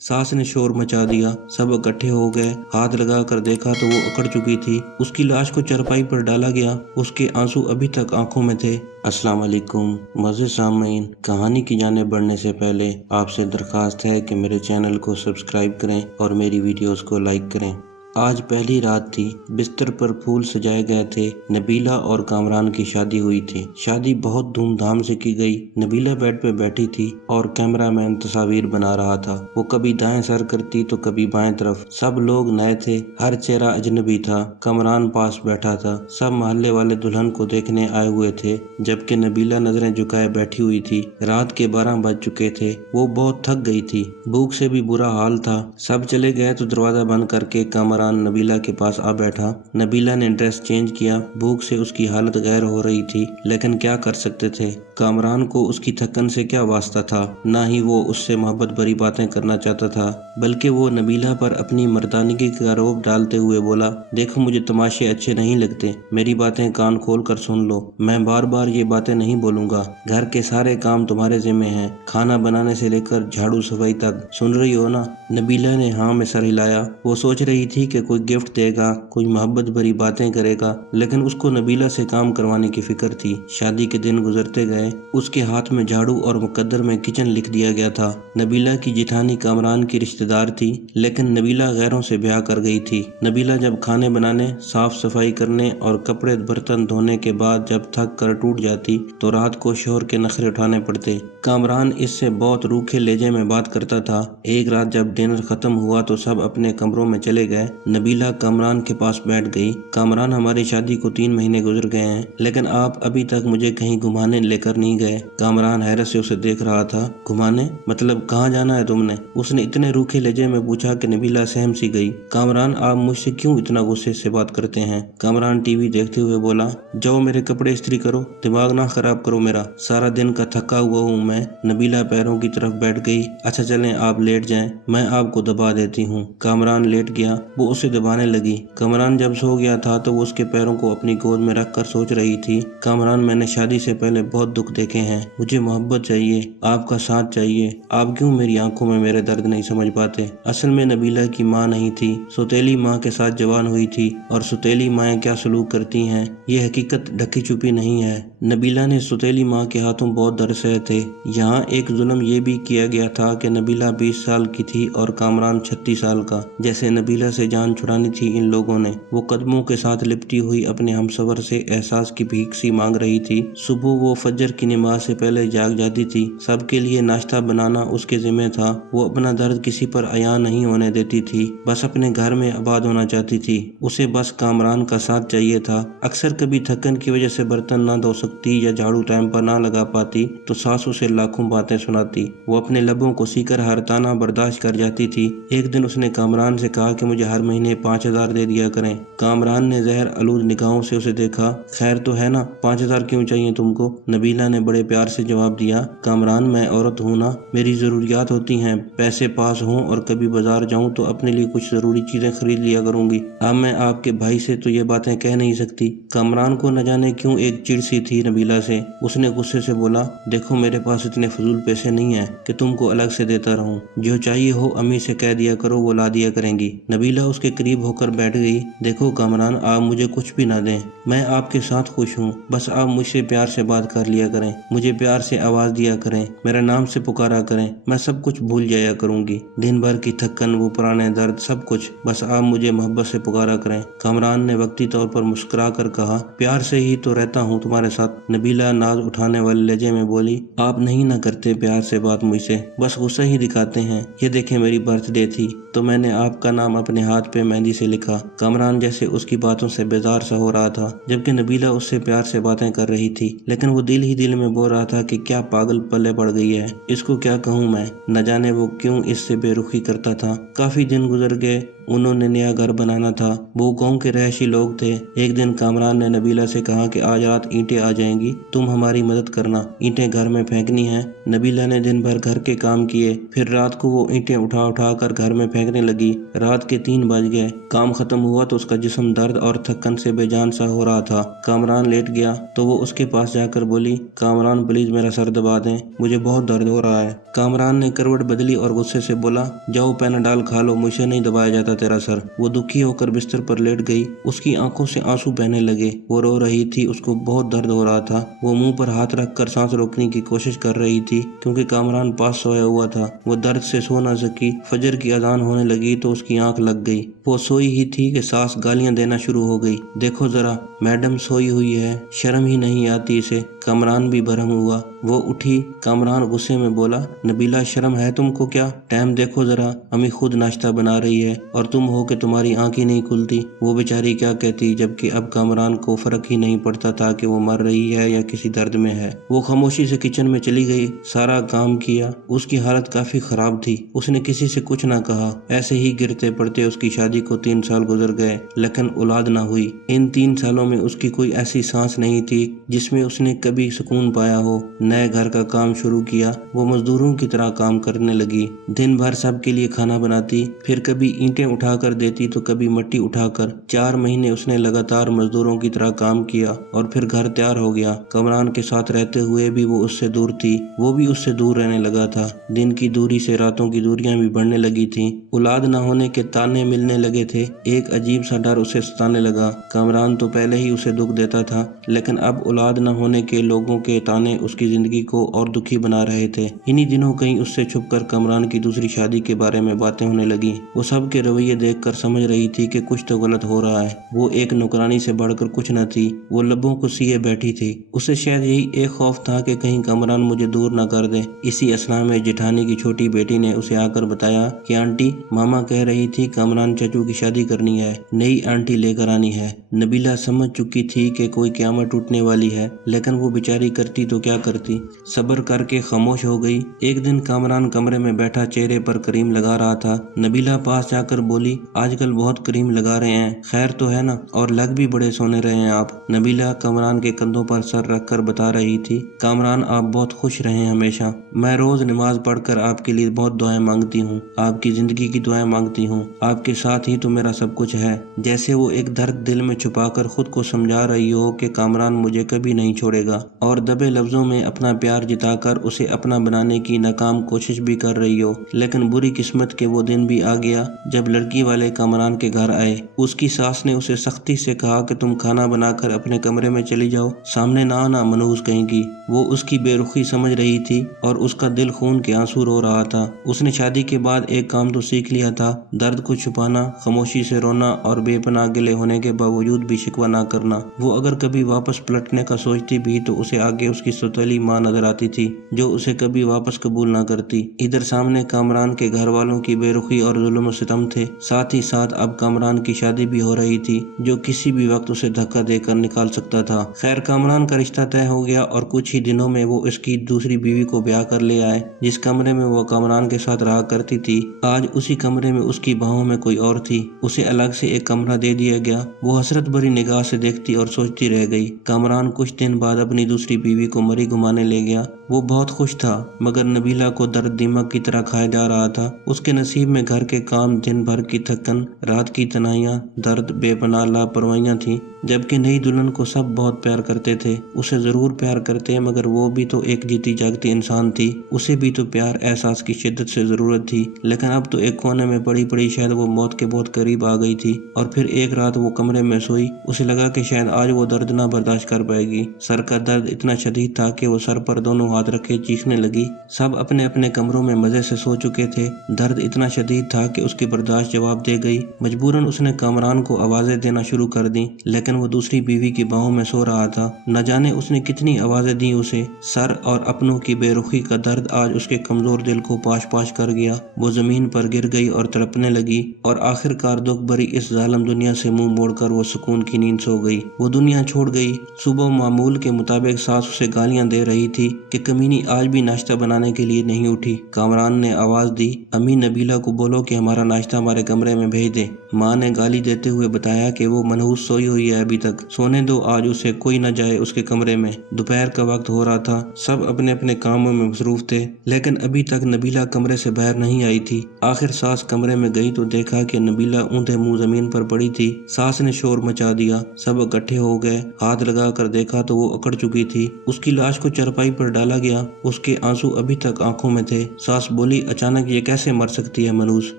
सास ने शोर मचा दिया। सब इकट्ठे हो गए। हाथ लगा कर देखा तो वो अकड़ चुकी थी। उसकी लाश को चारपाई पर डाला गया। उसके आंसू अभी तक आंखों में थे। अस्सलाम वालेकुम मज़े सामीन, कहानी की जाने बढ़ने से पहले आपसे दरख्वास्त है कि मेरे चैनल को सब्सक्राइब करें और मेरी वीडियोस को लाइक करें। आज पहली रात थी। बिस्तर पर फूल सजाए गए थे। नबीला और कामरान की शादी हुई थी। शादी बहुत धूमधाम से की गई। नबीला बेड पे बैठी थी और कैमरामैन तस्वीर बना रहा था। वो कभी दाएं सर करती तो कभी बाएं तरफ। सब लोग नए थे, हर चेहरा अजनबी था। कामरान पास बैठा था। सब मोहल्ले वाले दुल्हन को देखने आए हुए थे, जबकि नबीला नजरें झुकाए बैठी हुई थी। रात के 12 बज चुके थे। वो बहुत थक गई थी। भूख से भी बुरा हाल था। सब चले गए तो दरवाजा बंद करके कामरान नबीला के पास आ बैठा। नबीला ने ड्रेस चेंज किया। भूख से उसकी हालत गैर हो रही थी, लेकिन क्या कर सकते थे। कामरान को उसकी थकन से क्या वास्ता था। ना ही वो उससे मोहब्बत भरी बातें करना चाहता था, बल्कि वो नबीला पर अपनी मर्दानगी का आरोप डालते हुए बोला, देखो मुझे तमाशे अच्छे नहीं लगते, मेरी बातें कान खोल कर सुन लो। मैं बार बार ये बातें नहीं बोलूंगा। घर के सारे काम तुम्हारे जिम्मे हैं, खाना बनाने से लेकर झाड़ू सफाई तक। सुन रही हो ना? नबीला ने हाँ में सर हिलाया। वो सोच रही थी कि कोई गिफ्ट देगा, कोई मोहब्बत भरी बातें करेगा, लेकिन उसको नबीला से काम करवाने की फिक्र थी। शादी के दिन गुजरते गए। उसके हाथ में झाड़ू और मुकद्दर में किचन लिख दिया गया था। नबीला की जिठानी कामरान की रिश्तेदार थी, लेकिन नबीला गैरों से ब्याह कर गई थी। नबीला जब खाने बनाने, साफ सफाई करने और कपड़े बर्तन धोने के बाद जब थक कर टूट जाती तो रात को शोहर के नखरे उठाने पड़ते। कामरान इससे बहुत रूखे लहजे में बात करता था। एक रात जब डिनर खत्म हुआ तो सब अपने कमरों में चले गए। नबीला कामरान के पास बैठ गई। कामरान, हमारी शादी को 3 महीने गुजर गए हैं, लेकिन आप अभी तक मुझे कहीं घुमाने लेकर नहीं गए। कामरान हैरत से उसे देख रहा था। घुमाने? मतलब कहाँ जाना है तुमने? उसने इतने रूखे लहजे में पूछा कि नबीला सहम सी गई। कामरान, आप मुझसे क्यों इतना गुस्से से बात करते हैं? कामरान टीवी देखते हुए बोला, जाओ मेरे कपड़े इस्त्री करो, दिमाग ना खराब करो मेरा, सारा दिन का थका हुआ हूँ मैं। नबीला पैरों की तरफ बैठ गई। अच्छा चलें आप लेट जाएं, मैं आपको दबा देती हूँ। कामरान लेट गया। वो उसे दबाने लगी। कामरान जब सो गया था तो वो उसके पैरों को अपनी गोद में रखकर सोच रही थी, कामरान, मैंने शादी से पहले बहुत दुख देखे हैं। मुझे मोहब्बत चाहिए, आपका साथ चाहिए। आप क्यों मेरी आंखों में मेरे दर्द नहीं समझ पाते? असल में नबीला की माँ नहीं थी, सौतेली माँ के साथ जवान हुई थी, और सौतेली माएँ क्या सलूक करती हैं ये हकीकत ढकी छुपी नहीं है। नबीला ने सौतेली माँ के हाथों बहुत दर्द सहे थे। यहाँ एक जुल्म ये भी किया गया था कि नबीला 20 साल की थी और कामरान 36 साल का। जैसे नबीला से जान छुड़ानी थी इन लोगों ने। वो कदमों के साथ लिपटी हुई अपने हमसफर से एहसास की भीख सी मांग रही थी। सुबह वो फजर की नमाज से पहले जाग जाती थी। सबके लिए नाश्ता बनाना उसके जिम्मे था। वो अपना दर्द किसी पर अयान नहीं होने देती थी, बस अपने घर में आबाद होना चाहती थी। उसे बस कामरान का साथ चाहिए था। अक्सर कभी थकन की वजह से बर्तन ना धो सकती या झाड़ू टाइम पर ना लगा पाती तो सास उसे लाखों बातें सुनाती। वो अपने लबों को सीकर हर ताना बर्दाश्त कर जाती थी। एक दिन उसने कामरान से कहा कि मुझे हर महीने 5,000 दे दिया करें। कामरान ने जहर आलूद निगाहों से उसे देखा। खैर तो है ना, 5,000 क्यों चाहिए तुमको? नबीला ने बड़े प्यार से जवाब दिया। कामरान, मैं औरत हूँ ना, मेरी जरूरियात होती हैं। पैसे पास हों और कभी बाजार जाऊँ तो अपने लिए कुछ जरूरी चीजें खरीद लिया करूंगी। अब मैं आपके भाई से तो ये बातें कह नहीं सकती। कामरान को न जाने क्यों एक चिढ़ सी थी नबीला से। उसने गुस्से से बोला, देखो मेरे पास इतने फजूल पैसे नहीं है कि तुमको अलग से देता रहूं। जो चाहिए हो अम्मी से कह दिया करो, वो ला दिया करेंगी। नबीला उसके करीब होकर बैठ गई। देखो कामरान, आप मुझे कुछ भी ना दें, मैं आपके साथ खुश हूँ। बस आप मुझसे प्यार से बात कर लिया करें, मुझे प्यार से आवाज दिया करें, मेरा नाम से पुकारा करें, मैं सब कुछ भूल जाया करूंगी। दिन भर की थकन, वो पुराने दर्द, सब कुछ, बस आप मुझे मोहब्बत से पुकारा करें। कामरान ने वक्ती तौर पर मुस्कुरा कर कहा, प्यार से ही तो रहता हूँ तुम्हारे साथ। नबीला नाज उठाने वाले लहजे में बोली, आप नहीं ना करते प्यार से बात मुझसे, बस गुस्सा ही दिखाते हैं। ये देखें मेरी बर्थडे थी तो मैंने आपका नाम अपने हाथ पे मेहंदी से लिखा। कामरान जैसे उसकी बातों से बेजार सा हो रहा था, जबकि नबीला उससे प्यार से बातें कर रही थी, लेकिन वो दिल ही दिल में बोल रहा था कि क्या पागल पल्ले पड़ गई है, इसको क्या कहूँ मैं, न जाने वो क्यों इससे बेरुखी करता था। काफी दिन गुजर गए انہوں نے نیا گھر بنانا تھا۔ وہ گاؤں کے رہائشی لوگ تھے۔ ایک دن کامران نے نبیلہ سے کہا کہ آج رات اینٹیں آ جائیں گی، تم ہماری مدد کرنا، اینٹیں گھر میں پھینکنی ہیں۔ نبیلہ نے دن بھر گھر کے کام کیے، پھر رات کو وہ اینٹیں اٹھا اٹھا کر گھر میں پھینکنے لگی۔ رات کے 3 بج گئے۔ کام ختم ہوا تو اس کا جسم درد اور تھکن سے بے جان سا ہو رہا تھا۔ کامران لیٹ گیا تو وہ اس کے پاس جا کر بولی، کامران پلیز میرا سر دبا دیں، مجھے بہت درد ہو رہا ہے۔ کامران نے کروٹ بدلی اور غصے سے بولا، جاؤ پیناڈال کھا لو، مجھے نہیں دبایا جاتا تیرا سر۔ وہ دکھی ہو کر بستر پر لیٹ گئی۔ اس کی آنکھوں سے آنسو بہنے لگے۔ وہ رو رہی تھی، اس کو بہت درد ہو رہا تھا۔ وہ منہ پر ہاتھ رکھ کر سانس روکنے کی کوشش کر رہی تھی کیونکہ کامران پاس سویا ہوا تھا۔ وہ درد سے سو نہ سکی۔ فجر کی اذان ہونے لگی تو اس کی آنکھ لگ گئی۔ وہ سوئی ہی تھی کہ ساس گالیاں دینا شروع ہو گئی، دیکھو ذرا میڈم سوئی ہوئی ہے، شرم ہی نہیں آتی اسے۔ کامران بھی برہم ہوا۔ وہ اٹھی۔ کامران غصے میں بولا، نبیلہ شرم ہے تم کو کیا؟ ٹائم دیکھو ذرا، امی خود ناشتہ بنا رہی ہے اور تم ہو کہ تمہاری آنکھ ہی نہیں کھلتی۔ وہ بیچاری کیا کہتی، جبکہ اب کامران کو فرق ہی نہیں پڑتا تھا کہ وہ مر رہی ہے یا کسی درد میں ہے۔ وہ خاموشی سے کچن میں چلی گئی، سارا کام کیا۔ اس کی حالت کافی خراب تھی۔ اس نے کسی سے کچھ نہ کہا۔ ایسے ہی گرتے پڑتے اس کی شادی کو 3 سال گزر گئے، لیکن اولاد نہ ہوئی۔ ان 3 سالوں میں اس کی کوئی ایسی سانس نہیں تھی جس میں اس نے کبھی سکون پایا ہو۔ نئے گھر کا کام شروع کیا۔ وہ مزدوروں کی طرح کام کرنے لگی، دن بھر سب کے لیے کھانا بناتی، پھر کبھی اینٹیں اٹھا کر دیتی تو کبھی مٹی اٹھا کر۔ 4 مہینے اس نے لگاتار مزدوروں کی طرح کام کیا اور پھر گھر تیار ہو گیا۔ کامران کے ساتھ رہتے ہوئے بھی وہ اس سے دور تھی، وہ بھی اس سے دور رہنے لگا تھا۔ دن کی دوری سے راتوں کی دوریاں بھی بڑھنے لگی تھیں۔ اولاد نہ ہونے کے تانے ملنے لگے تھے۔ ایک عجیب سا ڈر اسے ستانے لگا۔ کامران تو پہلے ہی اسے دکھ دیتا تھا، لیکن اب اولاد نہ ہونے کے لوگوں کے تانے اس کی زندگی کو اور دکھی بنا رہے تھے۔ انہی دنوں کہیں اس سے چھپ کر کامران کی دوسری شادی کے بارے میں باتیں ہونے لگیں۔ وہ سب کے رویے دیکھ کر سمجھ رہی تھی کہ کچھ تو غلط ہو رہا ہے۔ وہ ایک نوکرانی سے بڑھ کر کچھ نہ تھی۔ وہ لبوں کو سیے بیٹھی تھی۔ اسے شاید یہی ایک خوف تھا کہ کہیں کامران مجھے دور نہ کر دے۔ اسی اثنا میں جیٹھانی کی چھوٹی بیٹی نے اسے آ کر بتایا کہ آنٹی، ماما کہہ رہی تھی کامران چچو کی شادی کرنی ہے، نئی آنٹی لے کر آنی ہے۔ نبیلہ سمجھ چکی تھی کہ کوئی قیامت ٹوٹنے والی ہے، لیکن وہ بیچاری کرتی تو کیا کرتی، صبر کر کے خاموش ہو گئی۔ ایک دن کامران کمرے میں بیٹھا چہرے پر کریم لگا رہا تھا۔ نبیلہ پاس جا کر بولی، آج کل بہت کریم لگا رہے ہیں، خیر تو ہے نا، اور لگ بھی بڑے سونے رہے ہیں آپ۔ نبیلہ کامران کے کندھوں پر سر رکھ کر بتا رہی تھی، کامران آپ بہت خوش رہیں ہمیشہ، میں روز نماز پڑھ کر آپ کے لیے بہت دعائیں مانگتی ہوں، آپ کی زندگی کی دعائیں مانگتی ہوں، آپ کے ساتھ ہی تو میرا سب کچھ ہے۔ جیسے وہ ایک درد دل میں چھپا کر خود کو سمجھا رہی ہو کہ کامران مجھے کبھی نہیں چھوڑے گا، اور دبے لفظوں میں اپنا پیار جتا کر اسے اپنا بنانے کی ناکام کوشش بھی کر رہی ہو۔ لیکن بری قسمت کے وہ دن بھی آ گیا جب لڑکی والے کامران کے گھر آئے۔ اس کی ساس نے اسے سختی سے کہا کہ تم کھانا بنا کر اپنے کمرے میں چلی جاؤ، سامنے نہ آنا منحوس کہیں کی۔ وہ اس کی بے رخی سمجھ رہی تھی اور اس کا دل خون کے آنسو رو رہا تھا۔ اس نے شادی کے بعد ایک کام تو سیکھ لیا تھا، درد کو چھپانا، خاموشی سے رونا اور بے پناہ گلے ہونے کے باوجود بھی شکوہ نہ کرنا۔ وہ اگر کبھی واپس پلٹنے کا سوچتی بھی تو اسے آگے اس کی سوتیلی ماں نظر آتی تھی جو اسے کبھی واپس قبول نہ کرتی۔ ادھر سامنے کامران کے گھر والوں کی بے رخی اور ظلم و ستم تھے، ساتھ ہی ساتھ اب کامران کی شادی بھی ہو رہی تھی جو کسی بھی وقت اسے دھکا دے کر نکال سکتا تھا۔ خیر کامران کا رشتہ طے ہو گیا اور کچھ ہی دنوں میں وہ اس کی دوسری بیوی کو بیاہ کر لے آئے۔ جس کمرے میں وہ کامران کے ساتھ رہا کرتی تھی، آج اسی کمرے میں اس کی باہوں میں کوئی اور تھی۔ اسے الگ سے ایک کمرہ دے دیا گیا۔ وہ حسرت بھری نگاہ سے دیکھتی اور سوچتی رہ گئی۔ کامران کچھ دن بعد اپنی دوسری بیوی کو مری گھمانے لے گیا۔ وہ بہت خوش تھا، مگر نبیلہ کو درد دماغ کی طرح کھایا جا رہا تھا۔ اس کے نصیب میں گھر کے کام، دن بھر کی تھکن، رات کی تنہائیاں، درد، بے پناہ لاپرواہیاں تھیں۔ جبکہ نئی دلہن کو سب بہت پیار کرتے تھے، اسے ضرور پیار کرتے، مگر وہ بھی تو ایک جیتی جاگتی انسان تھی، اسے بھی تو پیار احساس کی شدت سے ضرورت تھی۔ لیکن اب تو ایک کونے میں پڑی پڑی شاید وہ موت کے بہت قریب آ گئی تھی۔ اور پھر ایک رات وہ کمرے میں سوئی، اسے لگا کہ شاید آج وہ درد نہ برداشت کر پائے گی۔ سر کا درد اتنا شدید تھا کہ وہ سر پر دونوں ہاتھ رکھے چیخنے لگی۔ سب اپنے اپنے کمروں میں مزے سے سو چکے تھے۔ درد اتنا شدید تھا کہ اس کی برداشت جواب دے گئی۔ مجبوراً اس نے کامران کو آوازیں دینا شروع کر دیں، لیکن लेकिन वो दूसरी बीवी की बाहों में सो रहा था। न जाने उसने कितनी आवाजें दी उसे। सर और अपनों की बेरुखी का दर्द आज उसके कमजोर दिल को पाश पाश कर गया। वो जमीन पर गिर गई और तड़पने लगी और आखिरकार दुख भरी इस जालिम दुनिया से मुंह मोड़कर वो सुकून की नींद सो गई। वो दुनिया छोड़ गई। सुबह मामूल के मुताबिक सास उसे गालियां दे रही थी कि कमीनी आज भी नाश्ता बनाने के लिए नहीं उठी। कामरान ने आवाज दी, अम्मी नबीला को बोलो कि हमारा नाश्ता हमारे कमरे में भेज दे। माँ ने गाली देते हुए बताया कि वो मनहूस सोई हुई है, अभी तक सोने दो, आज उसे कोई न जाए उसके कमरे में। दोपहर का वक्त हो रहा था, सब अपने अपने कामों में मसरूफ थे, लेकिन अभी तक नबीला कमरे से बाहर नहीं आई थी। आखिर सास कमरे में गई तो देखा कि नबीला ऊंधे मुंह जमीन पर पड़ी थी। सास ने शोर मचा दिया, सब इकट्ठे हो गए। हाथ लगा कर देखा तो वो अकड़ चुकी थी। उसकी लाश को चारपाई पर डाला गया। उसके आंसू अभी तक आंखों में थे। सास बोली, अचानक ये कैसे मर सकती है मनूस।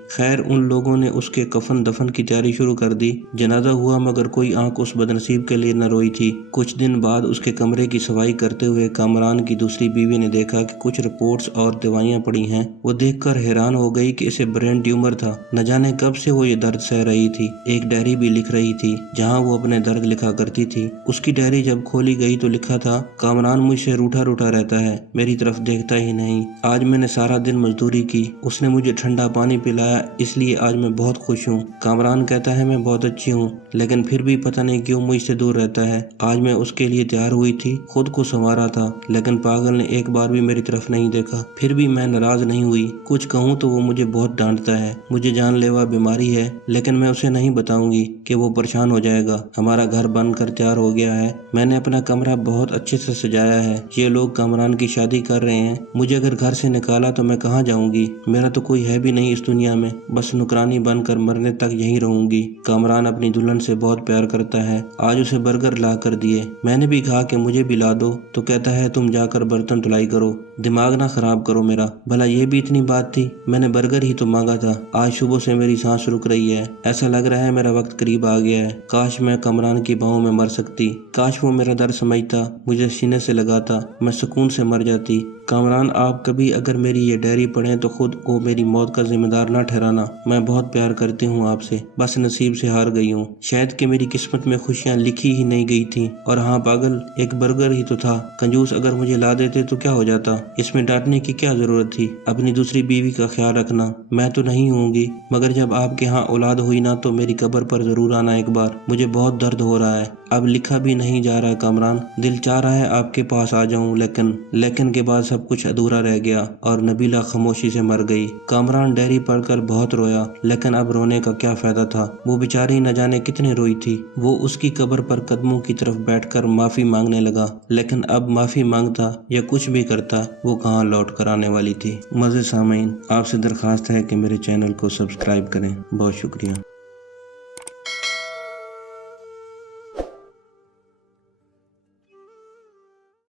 खैर उन लोगों ने उसके कफन दफन की तैयारी शुरू कर दी। जनाजा हुआ मगर कोई आंख उस बदनसीब के लिए न रोई थी। कुछ दिन बाद उसके कमरे की सफाई करते हुए कामरान की दूसरी बीवी ने देखा कि कुछ रिपोर्ट्स और दवाइयां पड़ी हैं। वो देखकर हैरान हो गई कि इसे ब्रेन ट्यूमर था। न जाने कब से वो ये दर्द सह रही थी। एक डायरी भी लिख रही थी जहाँ वो अपने दर्द लिखा करती थी। उसकी डायरी जब खोली गई तो लिखा था, कामरान मुझसे रूठा रूठा रहता है, मेरी तरफ देखता ही नहीं। आज मैंने सारा दिन मजदूरी की, उसने मुझे ठंडा पानी पिलाया, इसलिए आज मैं बहुत खुश हूँ। कामरान कहता है मैं बहुत अच्छी हूँ, लेकिन फिर भी पता नहीं क्यों मुझसे दूर रहता है। आज मैं उसके लिए तैयार हुई थी, खुद को संवारा था, लेकिन पागल ने एक बार भी मेरी तरफ नहीं देखा। फिर भी मैं नाराज नहीं हुई। कुछ कहूँ तो वो मुझे बहुत डांटता है। मुझे जानलेवा बीमारी है, लेकिन मैं उसे नहीं बताऊंगी कि वो परेशान हो जाएगा। हमारा घर बनकर तैयार हो गया है। मैंने अपना कमरा बहुत अच्छे से सजाया है। ये लोग कामरान की शादी कर रहे हैं। मुझे अगर घर से निकाला तो मैं कहाँ जाऊंगी। मेरा तो कोई है भी नहीं इस दुनिया में, बस नुकरानी बनकर मरने तक यहीं रहूंगी। कामरान अपनी दुल्हन से बहुत प्यार करता है। आज उसे बर्गर ला कर दिए। मैंने भी कहा कि मुझे भी ला दो तो कहता है तुम जाकर बर्तन धुलाई करो, दिमाग ना खराब करो मेरा। भला ये भी इतनी बात थी, मैंने बर्गर ही तो मांगा था। आज सुबह से मेरी सांस रुक रही है। ऐसा लग रहा है मेरा वक्त करीब आ गया है। काश मैं कामरान की बाहों में मर सकती। काश वो मेरा दर्द समझता, मुझे सीने से लगाता, मैं सुकून से मर जाती। कामरान, आप कभी अगर मेरी ये डायरी पढ़ें तो खुद को मेरी मौत का जिम्मेदार ना ठहराना। मैं बहुत प्यार करती हूँ आपसे, बस नसीब से हार गई हूँ। शायद कि मेरी किस्मत में खुशियाँ लिखी ही नहीं गई थी। और हाँ पागल, एक बर्गर ही तो था। कंजूस अगर मुझे ला देते तो क्या हो जाता। इसमें डांटने की क्या जरूरत थी। अपनी दूसरी बीवी का ख्याल रखना। मैं तो नहीं होंगी, मगर जब आपके यहाँ औलाद हुई ना तो मेरी कब्र पर जरूर आना एक बार। मुझे बहुत दर्द हो रहा है, अब लिखा भी नहीं जा रहा कामरान। दिल चाह रहा है आपके पास आ जाऊं, लेकिन के बाद सब कुछ अधूरा रह गया और नबीला खामोशी से मर गई। कामरान डायरी पढ़कर बहुत रोया, लेकिन अब रोने का क्या फायदा था। वो बेचारी न जाने कितने रोई थी। वो उसकी कब्र पर कदमों की तरफ बैठकर माफी मांगने लगा, लेकिन अब माफी मांगता या कुछ भी करता, वो कहाँ लौट कर आने वाली थी। मज़े सामीन, आपसे दरखास्त है कि मेरे चैनल को सब्सक्राइब करें। बहुत शुक्रिया।